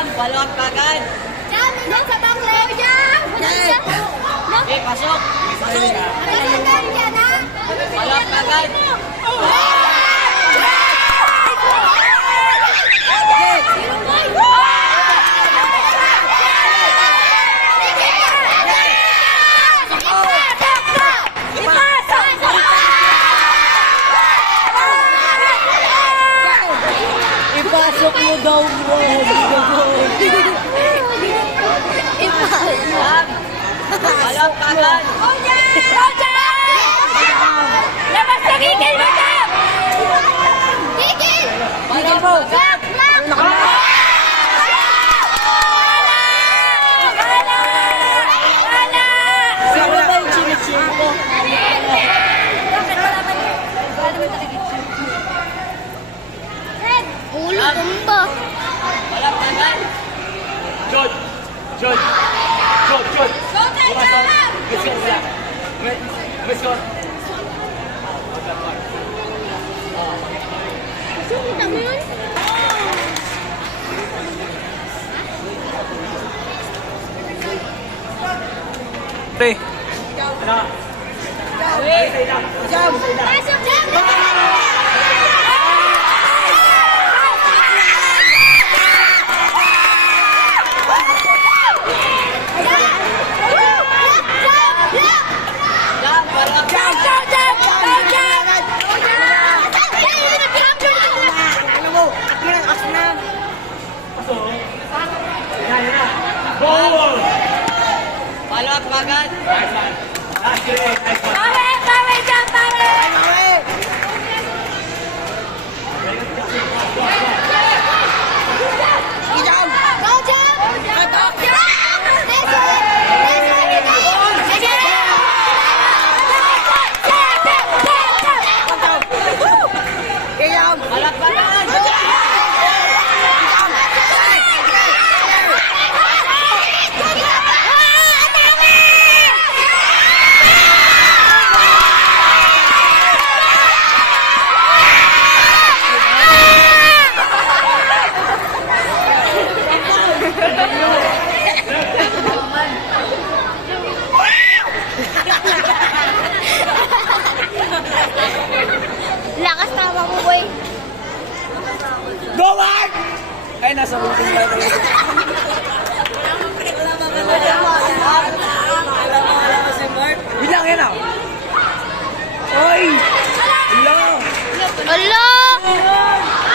Jam, balot kagad. Jam, nandun sa banglaw, Jam! Okay, pasok. Pasok. Nandun dyan, ha? Balot kagad. Ipasok mo daw mo. Jam, balot kagad. Labas na gigil mo, Jam! Gigil! Balot kagad. Sino ba yung chinichil ko? Ulo, tumba. Balot kagad. Jod! Jod! Jod! Jod! Let's go, Zach. Let's go. Kita mo yun? Pre. Jam. Pasok, Jam! Jam, balot kagad. Goal! Balot kagad. Nice one. That's great. Nice one. Balot kagad. Lakas tama mo, boy. Go on! Ay, nasa meeting tayo. Bilang yan ah. Oy! Hello! Ala!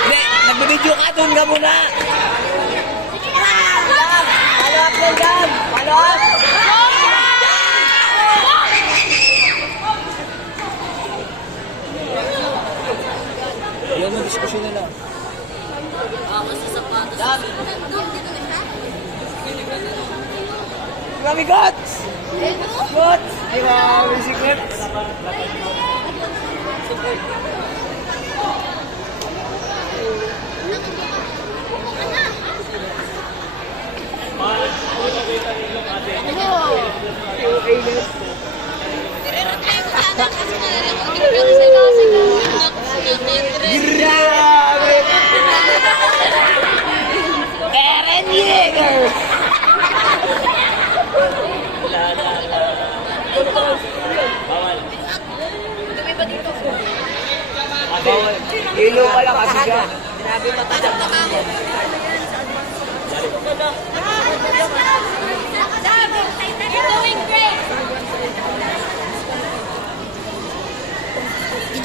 Hindi, nagbibideo ka, doon ka muna. Balot mo, Jam. Balot. Yan ang diskusyon nila. Jam. Grabe, Gots! Gots! Grabe si Gots! Grabe! Eren Yeager. Bawal. Ilo pala kasi siya. Sinabi mo tayo. You're doing great!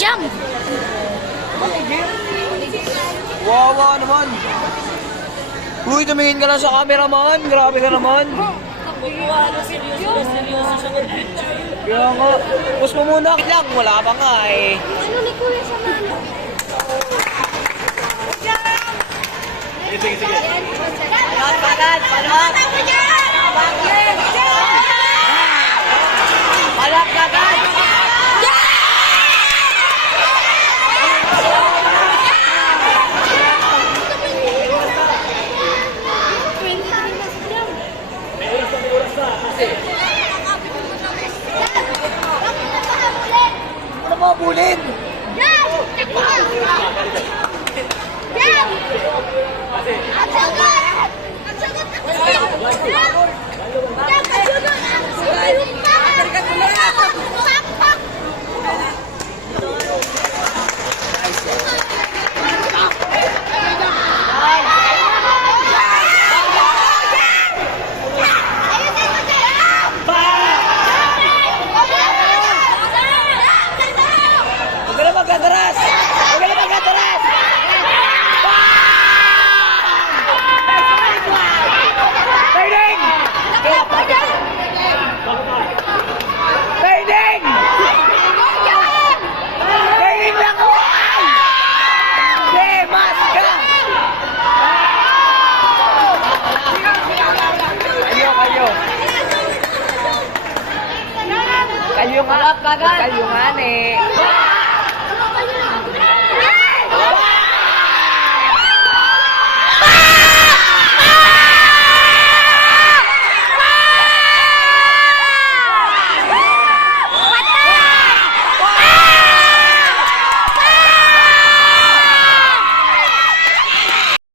Jam! Wawa naman. Uy, tumingin ka lang sa camera man. Grabe ka naman. Kaya nga. Pus mo muna. Wait lang, wala ka pa nga eh. Ano ni Kuya sa mano? Sige, sige. Balot kagad. Balot. Balot kagad. Ano mga bulin? Jam! Jam! At kagad. Kalyungani.